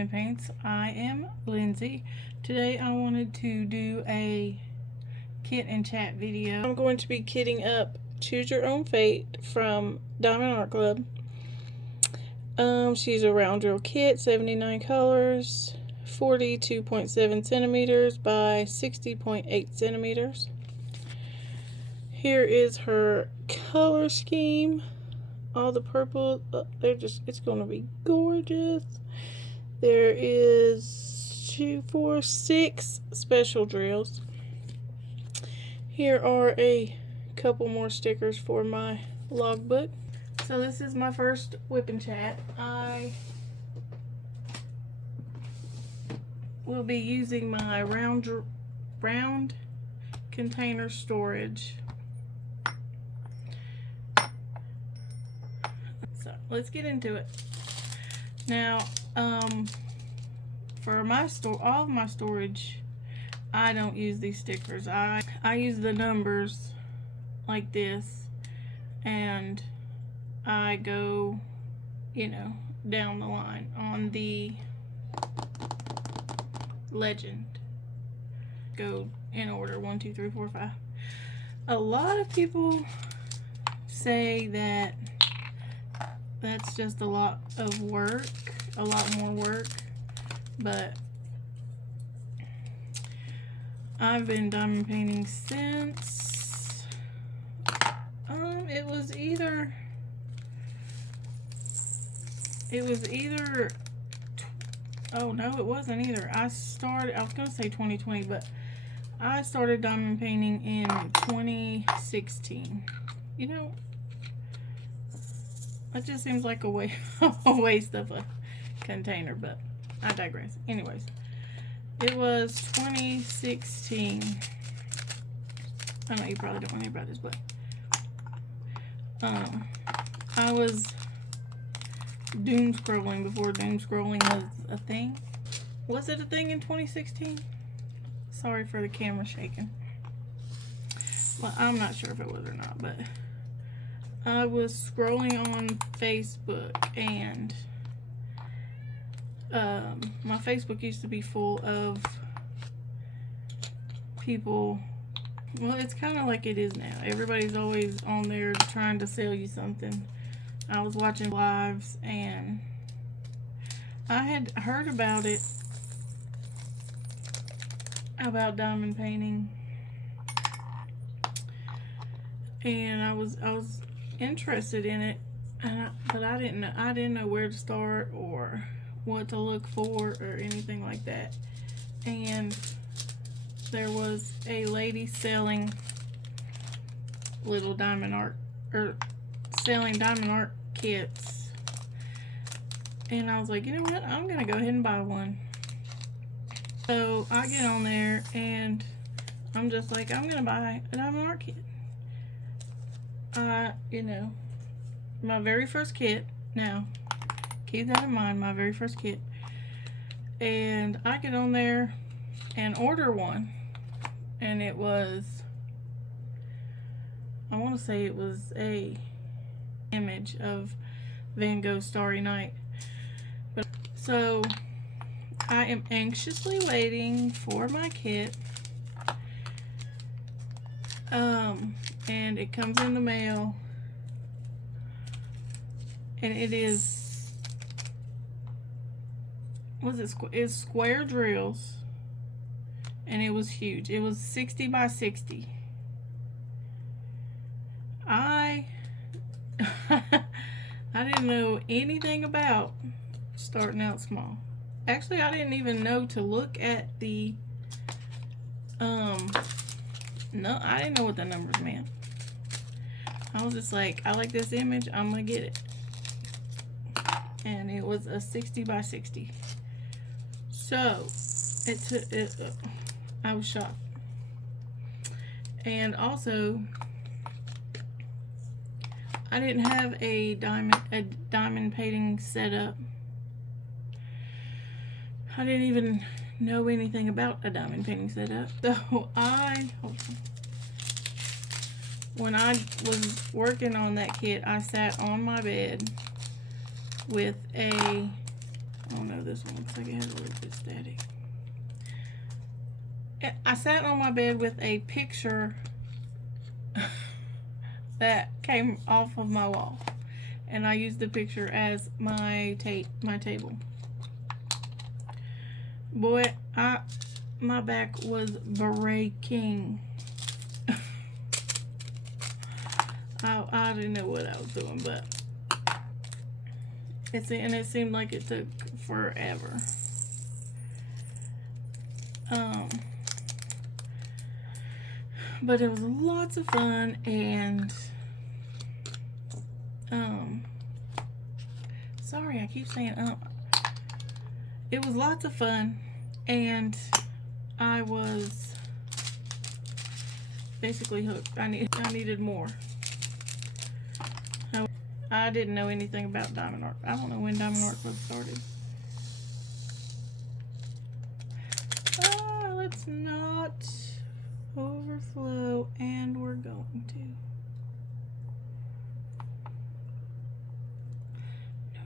Diamond Paints. I am Lindsay. Today I wanted to do a kit and chat video. I'm going to be kitting up Choose Your Own Fate from Diamond Art Club. She's a round drill kit, 79 colors, 42.7 centimeters by 60.8 centimeters. Here is her color scheme. All the purple, it's going to be gorgeous. There is 2, 4, 6 special drills. Here are a couple more stickers for my logbook. So this is my first Wip N Chat. I will be using my round container storage. So let's get into it. Now, for all of my storage, I don't use these stickers. I use the numbers like this, and I go, down the line on the legend. Go in order, 1, 2, 3, 4, 5. A lot of people say that that's just a lot of work, a lot more work, but I've been diamond painting since, it was either, oh no, it wasn't either. I was gonna say 2020, but I started diamond painting in 2016. That just seems like a waste of a container, but I digress. Anyways, it was 2016. I know you probably don't want to hear about this, but I was doom scrolling before doom scrolling was a thing. Was it a thing in 2016? Sorry for the camera shaking. Well, I'm not sure if it was or not, but I was scrolling on Facebook, and my Facebook used to be full of people. Well, it's kind of like it is now. Everybody's always on there trying to sell you something. I was watching lives, and I had heard about it, about diamond painting, and I was interested in it, but I didn't know where to start or what to look for or anything like that. And there was a lady selling little diamond art, or selling diamond art kits, and I was like, you know what, I'm gonna go ahead and buy one. So I get on there, and I'm just like, I'm gonna buy a diamond art kit. My very first kit. Now, keep that in mind, my very first kit. And I get on there and order one, and it was, I want to say it was a image of Van Gogh's Starry Night. But so I am anxiously waiting for my kit. And it comes in the mail, and it is, it's square drills, and it was huge. It was 60 by 60. I didn't know anything about starting out small. Actually, I didn't even know to look at the no, I didn't know what the numbers meant. I was just like, I like this image, I'm gonna get it. And it was a 60 by 60. So I was shocked. And also, I didn't have a diamond painting setup. I didn't even know anything about a diamond painting setup. So when I was working on that kit, I sat on my bed with a Oh no, this one looks like it has a little bit static. I sat on my bed with a picture that came off of my wall, and I used the picture as my table. Boy, my back was breaking. I didn't know what I was doing, but it seemed like it took forever. But it was lots of fun, and sorry, I keep saying it was lots of fun, and I was basically hooked. I needed more. I didn't know anything about diamond art. I don't know when diamond art club started. Let's not overflow, and we're going to. No.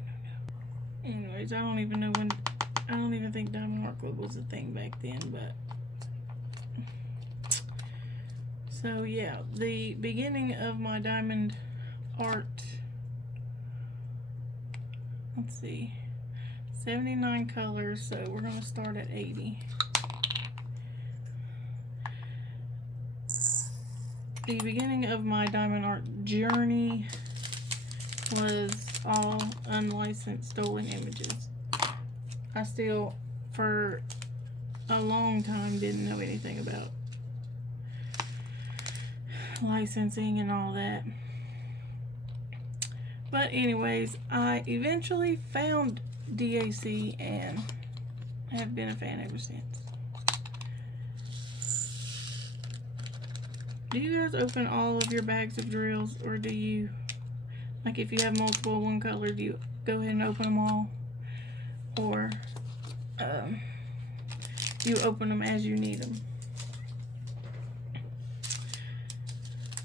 Anyways, I don't even know when. I don't even think diamond art club was a thing back then, but. So yeah, the beginning of my diamond art. Let's see, 79 colors, so we're going to start at 80. The beginning of my diamond art journey was all unlicensed, stolen images. I still, for a long time, didn't know anything about licensing and all that. But anyways, I eventually found DAC and have been a fan ever since. Do you guys open all of your bags of drills, or do you, like if you have multiple one color, do you go ahead and open them all? Or you open them as you need them?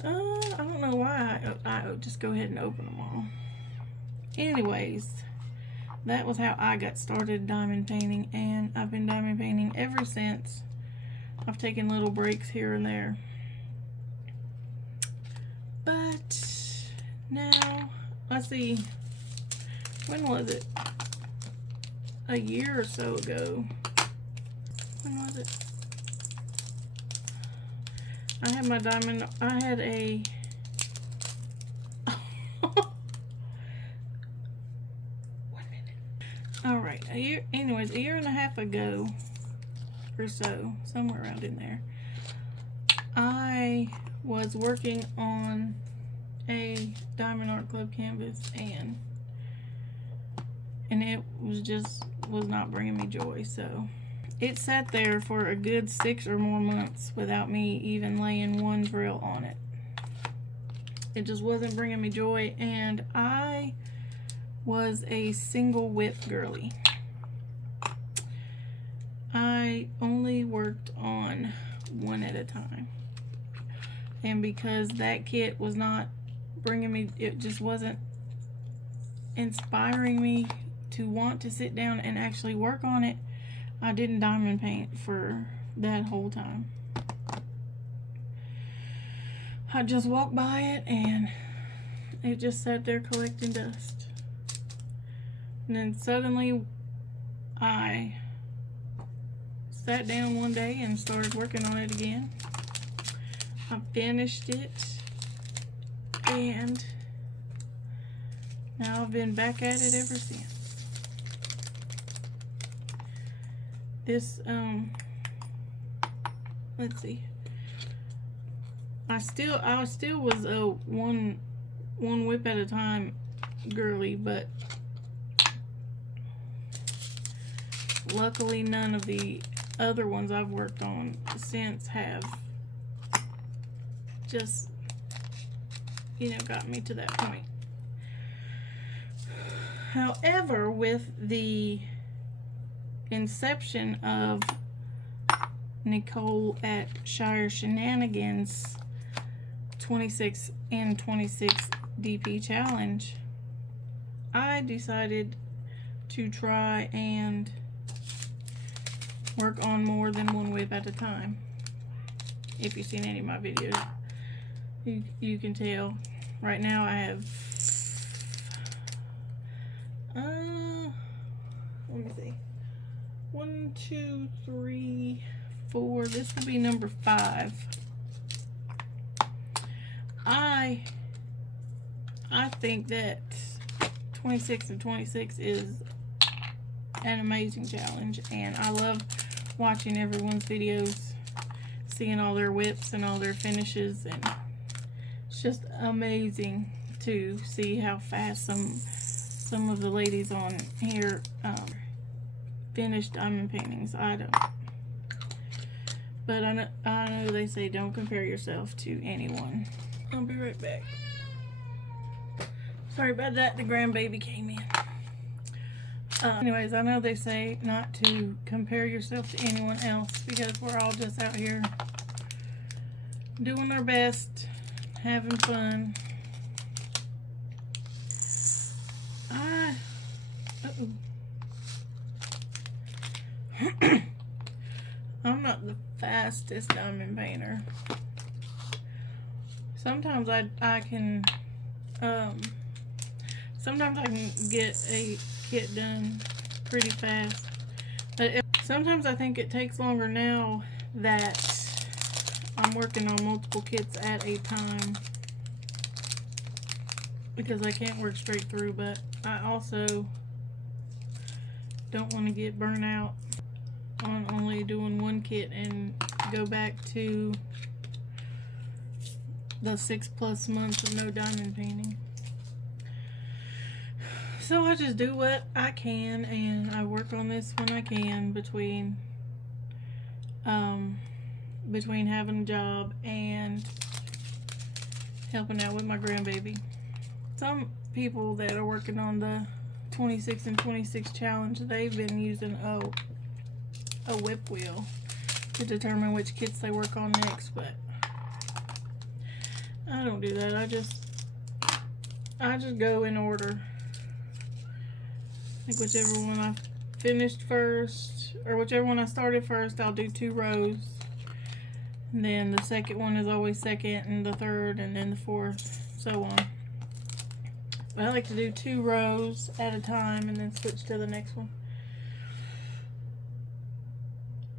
I don't know why I just go ahead and open them all. Anyways, that was how I got started diamond painting, and I've been diamond painting ever since. I've taken little breaks here and there. But now, let's see, when was it? A year or so ago. When was it? I had my diamond, I had a, alright, a year and a half ago or so, somewhere around in there, I was working on a diamond art club canvas, and it was not bringing me joy, so it sat there for a good 6 or more months without me even laying one drill on it. It just wasn't bringing me joy, and I was a single whip girly. I only worked on one at a time. And because that kit was not bringing me, it just wasn't inspiring me to want to sit down and actually work on it, I didn't diamond paint for that whole time. I just walked by it and it just sat there collecting dust. And then suddenly I sat down one day and started working on it again. I finished it, and now I've been back at it ever since. This, let's see. I still was a one whip at a time girly, but luckily none of the other ones I've worked on since have just, you know, got me to that point. However, with the inception of Nicole at Shire Shenanigans 26 and 26 DP challenge, I decided to try and work on more than one whip at a time. If you've seen any of my videos, you can tell. Right now I have let me see, 1, 2, 3, 4. This will be number 5. I think that 26 and 26 is an amazing challenge, and I love watching everyone's videos, seeing all their whips and all their finishes, and it's just amazing to see how fast some of the ladies on here finish diamond paintings. I don't, but I know they say don't compare yourself to anyone. I'll be right back. Sorry about that, the grandbaby came in. Anyways, I know they say not to compare yourself to anyone else, because we're all just out here doing our best, having fun. I'm not the fastest diamond painter. Sometimes I can get a kit done pretty fast, but sometimes I think it takes longer now that I'm working on multiple kits at a time, because I can't work straight through, but I also don't want to get burnt out on only doing one kit and go back to the 6+ months of no diamond painting. So I just do what I can, and I work on this when I can between having a job and helping out with my grandbaby. Some people that are working on the 26 and 26 challenge, they've been using a whip wheel to determine which kits they work on next, but I don't do that. I just go in order. Like whichever one I finished first, or whichever one I started first, I'll do 2 rows. And then the second one is always second, and the third, and then the fourth, so on. But I like to do 2 rows at a time and then switch to the next one.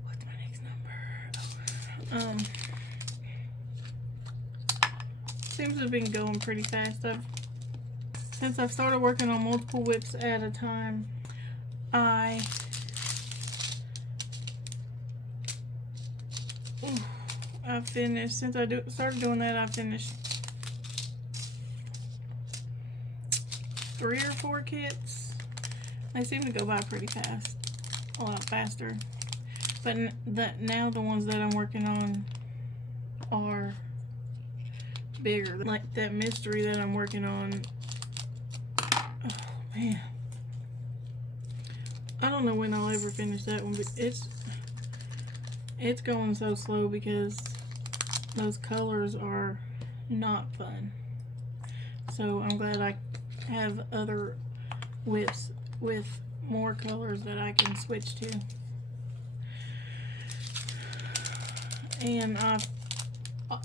What's my next number? Seems to have been going pretty fast. Since I've started working on multiple whips at a time, I finished, since I started doing that, I finished 3 or 4 kits. They seem to go by pretty fast, a lot faster. But now the ones that I'm working on are bigger. Like that mystery that I'm working on. Oh man, I don't know when I'll ever finish that one, but it's going so slow because those colors are not fun. So I'm glad I have other whips with more colors that I can switch to. And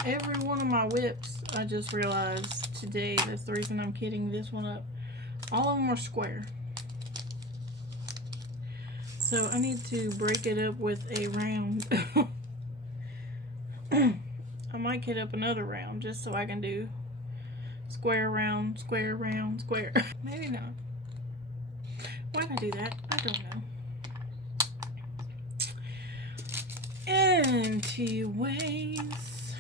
every one of my whips, I just realized today, that's the reason I'm kitting this one up, all of them are square. So I need to break it up with a round. I might kit up another round just so I can do square, round, square, round, square. Maybe not. Why'd I do that? I don't know. Anyways,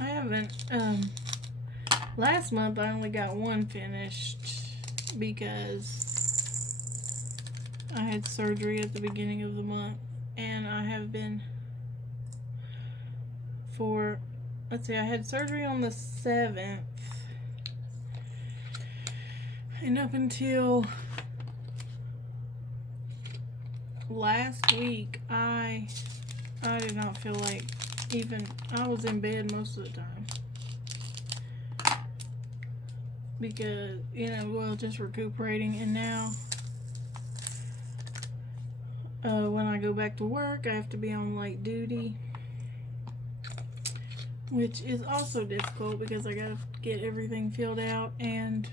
I haven't, last month I only got 1 finished because I had surgery at the beginning of the month, and I have been for, let's see, I had surgery on the 7th, and up until last week, I did not feel like I was in bed most of the time. Because, you know, well, just recuperating, and now When I go back to work, I have to be on light duty, which is also difficult because I gotta get everything filled out and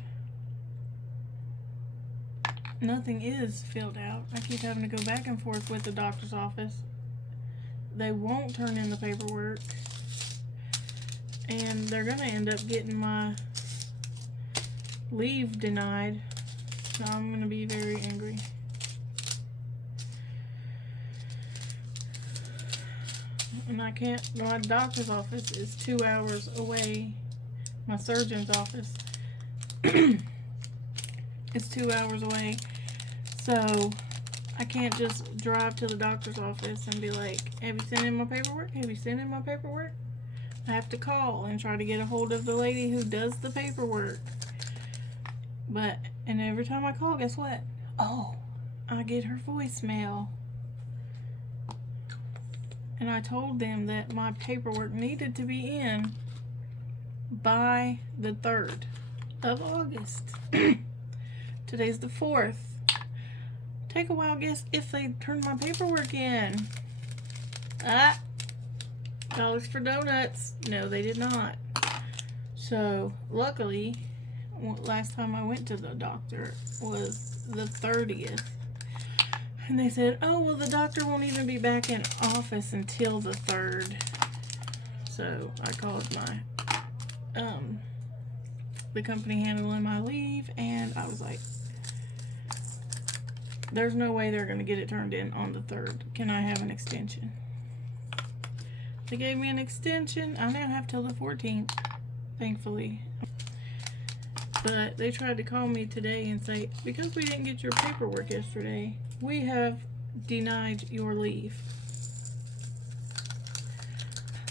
nothing is filled out. I keep having to go back and forth with the doctor's office. They won't turn in the paperwork, and they're gonna end up getting my leave denied. So I'm gonna be very angry. And I can't, my doctor's office is 2 hours away. My surgeon's office is 2 hours away. So I can't just drive to the doctor's office and be like, have you sent in my paperwork? Have you sent in my paperwork? I have to call and try to get a hold of the lady who does the paperwork. And every time I call, guess what? Oh, I get her voicemail. And I told them that my paperwork needed to be in by the 3rd of August. Today's the 4th. Take a wild guess if they turned my paperwork in. Dollars for donuts. No, they did not. So, luckily, last time I went to the doctor was the 30th. And they said, oh, well, the doctor won't even be back in office until the 3rd. So I called the company handling my leave, and I was like, there's no way they're going to get it turned in on the 3rd. Can I have an extension? They gave me an extension. I now have till the 14th, thankfully. But they tried to call me today and say, because we didn't get your paperwork yesterday, we have denied your leave.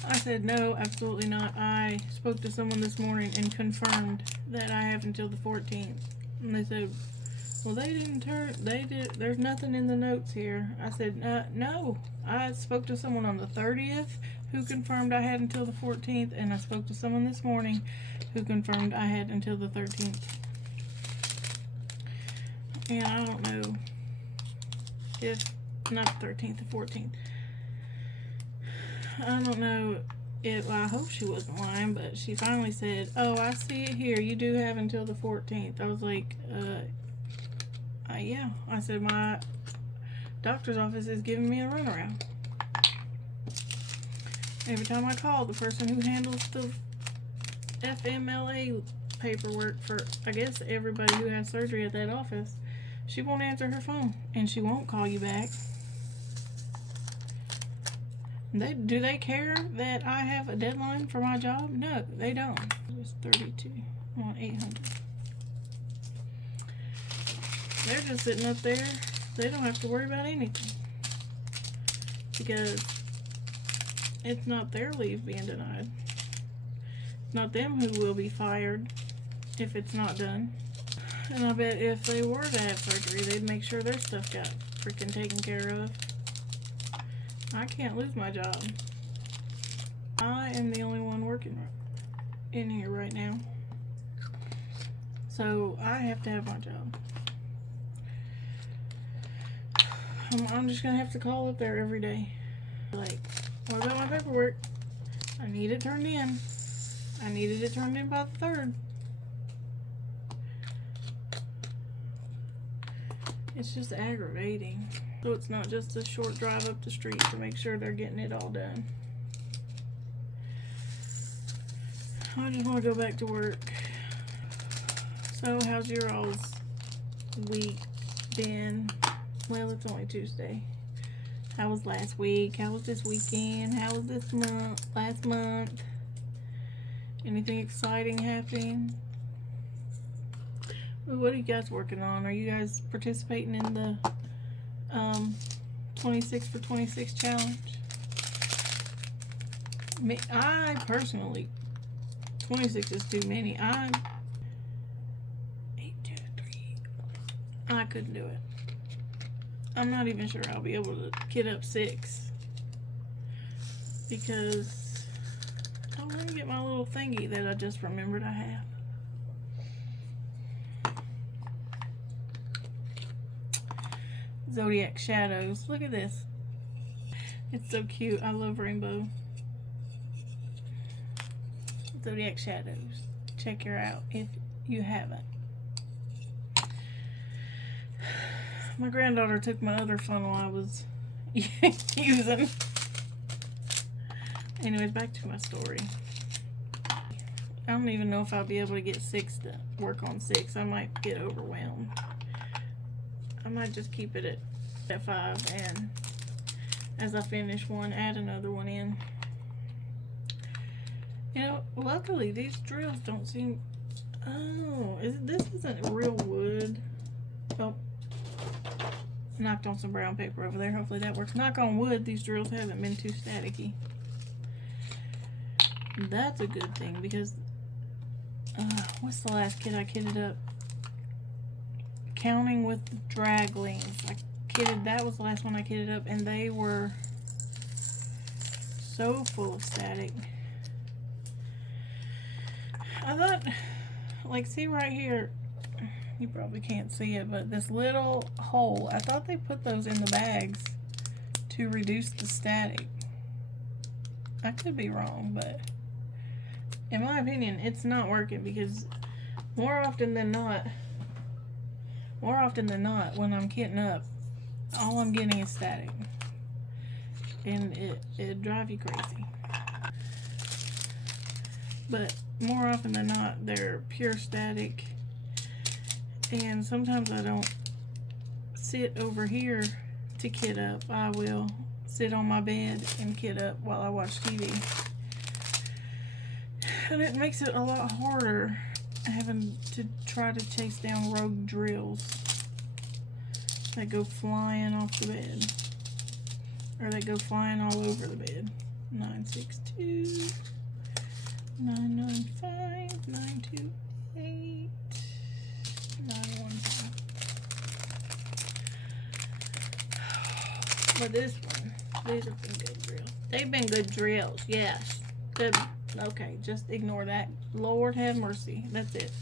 I said, no, absolutely not. I spoke to someone this morning and confirmed that I have until the 14th. And they said, well, there's nothing in the notes here. I said, no. I spoke to someone on the 30th who confirmed I had until the 14th, and I spoke to someone this morning who confirmed I had until the 13th. And I don't know if, not the 13th, the 14th. I don't know if, I hope she wasn't lying, but she finally said, oh, I see it here. You do have until the 14th. I was like, yeah. I said, my doctor's office is giving me a runaround. Every time I call, the person who handles the FMLA paperwork for, I guess, everybody who has surgery at that office, she won't answer her phone, and she won't call you back. Do they care that I have a deadline for my job? No, they don't. It's 32 on 800. They're just sitting up there. They don't have to worry about anything, because it's not their leave being denied. It's not them who will be fired if it's not done. And I bet if they were to have surgery, they'd make sure their stuff got freaking taken care of. I can't lose my job. I am the only one working in here right now. So I have to have my job. I'm just gonna have to call up there every day. Like, what about my paperwork? I need it turned in. I needed it turned in by the 3rd. It's just aggravating. So it's not just a short drive up the street to make sure they're getting it all done. I just want to go back to work. So how's your all's week been? Well, it's only Tuesday. How was last week? How was this weekend? How was this month? Last month? Anything exciting happening? What are you guys working on? Are you guys participating in the 26 for 26 challenge? I personally, 26 is too many. 8, 2, 3. I couldn't do it. I'm not even sure I'll be able to get up 6, because I want to get my little thingy that I just remembered I have. Zodiac Shadows. Look at this. It's so cute. I love rainbow. Zodiac Shadows. Check her out if you haven't. My granddaughter took my other funnel I was using. Anyways, back to my story. I don't even know if I'll be able to get 6 to work on 6. I might get overwhelmed. I might just keep it at 5, and as I finish one, add another one in. You know, luckily these drills don't seem... Oh, this isn't real wood. Oh, knocked on some brown paper over there. Hopefully that works. Knock on wood, these drills haven't been too staticky. That's a good thing, because what's the last kit I kitted up? Counting with draglings. I kitted, that was the last one I kitted up, and they were so full of static. I thought, like, see right here, you probably can't see it, but this little hole, I thought they put those in the bags to reduce the static. I could be wrong, but in my opinion, it's not working, because more often than not, when I'm kitting up, all I'm getting is static, and it drives you crazy. But more often than not, they're pure static, and sometimes I don't sit over here to kit up. I will sit on my bed and kit up while I watch TV, and it makes it a lot harder having to try to chase down rogue drills that go flying off the bed, or that go flying all over the bed. 962 995 928 915. But this one, these have been good drills. They've been good drills, yes. Good. Okay, just ignore that. Lord have mercy. That's it.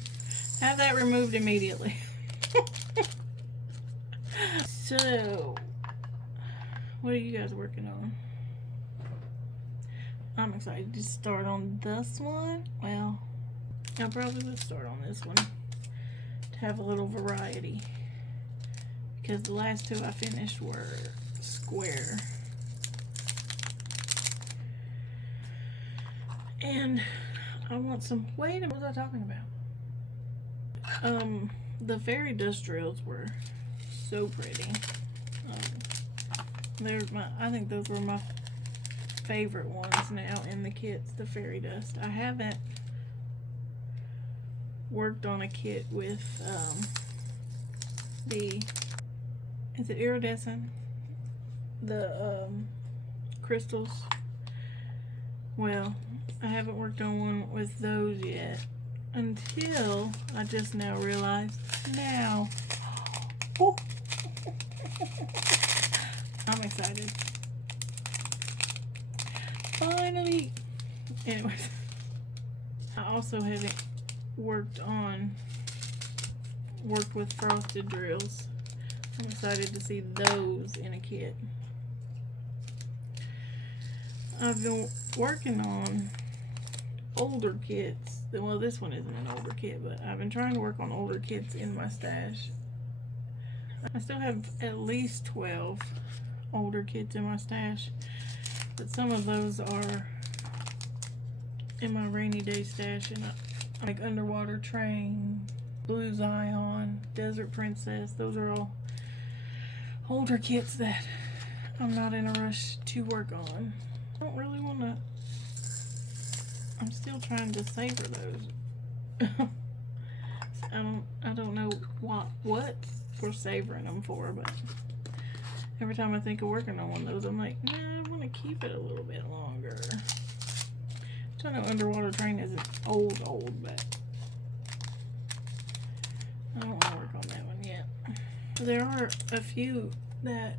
Have that removed immediately. So, what are you guys working on? I'm excited to start on this one. Well, I probably would start on this one to have a little variety, because the last 2 I finished were square. And I want some... Wait, what was I talking about? The fairy dust drills were so pretty. I think those were my favorite ones now in the kits, the fairy dust. I haven't worked on a kit with is it iridescent? The crystals. Well, I haven't worked on one with those yet, until I just now realized. Now, oh. I'm excited. Finally. Anyways, I also haven't worked with frosted drills. I'm excited to see those in a kit. I've been working on older kits. Well, this one isn't an older kit, but I've been trying to work on older kits in my stash. I still have at least 12 older kits in my stash, but some of those are in my rainy day stash, and like Underwater Train, Blue Zion, Desert Princess. Those are all older kits that I'm not in a rush to work on. I don't really want to. I'm still trying to savor those. I don't know what we're savoring them for, but every time I think of working on one of those, I'm like, nah, I want to keep it a little bit longer. I know Underwater Train isn't old, but I don't want to work on that one yet. There are a few that,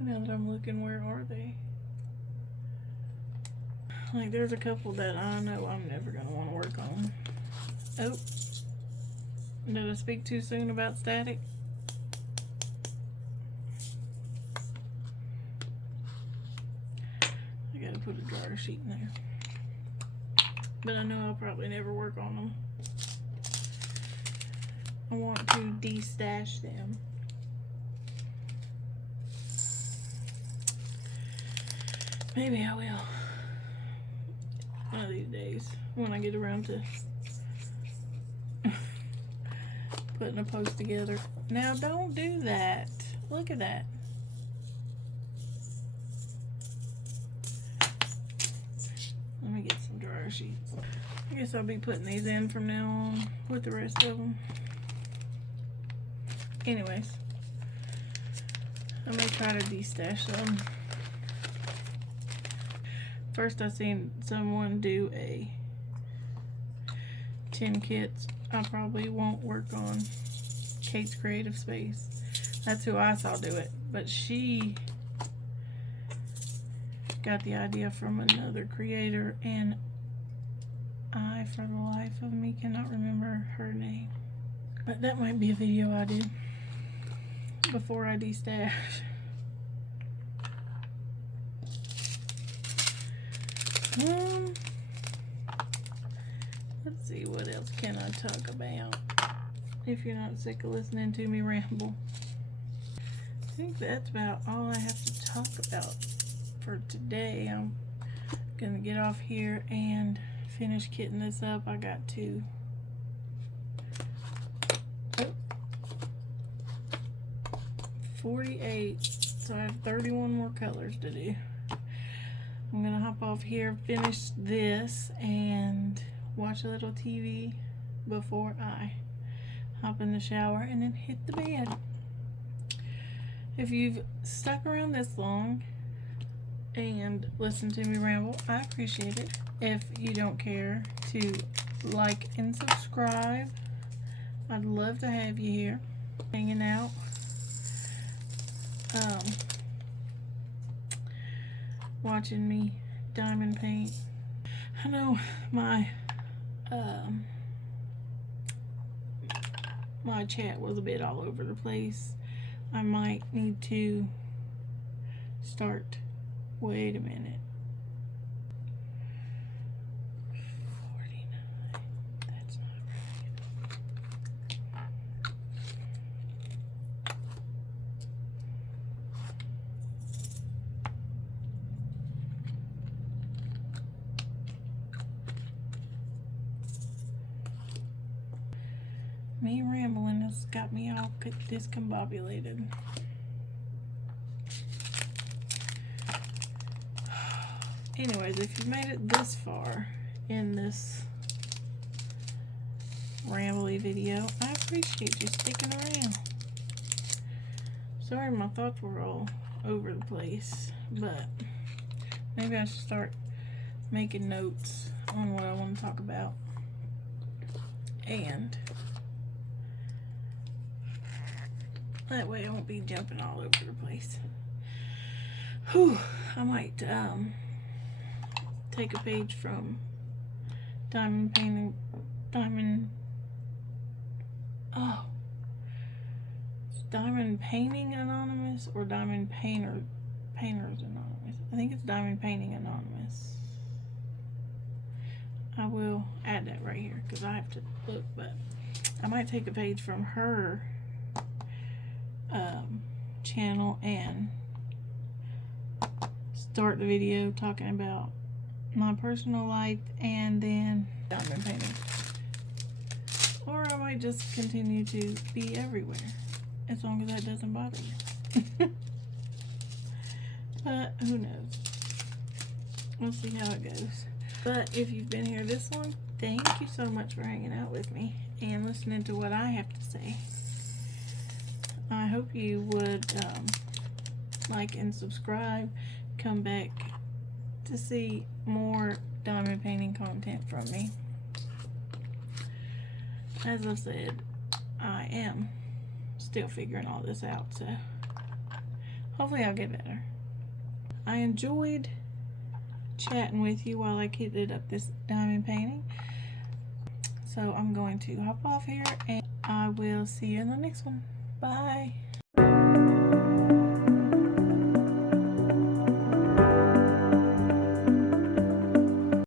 now that I'm looking, where are they? Like, there's a couple that I know I'm never going to want to work on. Oh, did I speak too soon about static? put a dryer sheet in there. But I know I'll probably never work on them. I want to de-stash them. Maybe I will. One of these days when I get around to putting a post together. Now don't do that. Look at that. Let me get some dryer sheets. I guess I'll be putting these in from now on with the rest of them. Anyways, I may try to de-stash them. First, I seen someone do a 10 kits. I probably won't work on Kate's Creative Space. That's who I saw do it, but she got the idea from another creator, and I, for the life of me, cannot remember her name. But that might be a video I do before I de-stash. Let's see, what else can I talk about if you're not sick of listening to me ramble. I think that's about all I have to talk about for today. I'm gonna get off here and finish kitting this up. I got to 48, so I have 31 more colors to do. I'm gonna hop off here, finish this, and watch a little TV before I hop in the shower and then hit the bed. If you've stuck around this long and listened to me ramble, I appreciate it. If you don't care to like and subscribe, I'd love to have you here hanging out. Watching me diamond paint. I know my my chat was a bit all over the place. I might need to start. Wait a minute. 49. That's not right. Me rambling has got me all discombobulated. Anyways, if you made it this far in this rambly video, I appreciate you sticking around. Sorry my thoughts were all over the place, but maybe I should start making notes on what I want to talk about. And that way I won't be jumping all over the place. Whew, I might take a page from Diamond Painting Anonymous or Diamond Painters Anonymous. I think it's Diamond Painting Anonymous. I will add that right here because I have to look, but I might take a page from her channel and start the video talking about my personal life and then diamond painting. Or I might just continue to be everywhere as long as that doesn't bother you. But who knows? We'll see how it goes. But if you've been here this long, thank you so much for hanging out with me and listening to what I have to say. I hope you would like and subscribe. Come back to see more diamond painting content from me. As I said, I am still figuring all this out, so hopefully I'll get better. I enjoyed chatting with you while I kitted up this diamond painting. So I'm going to hop off here and I will see you in the next one. Bye.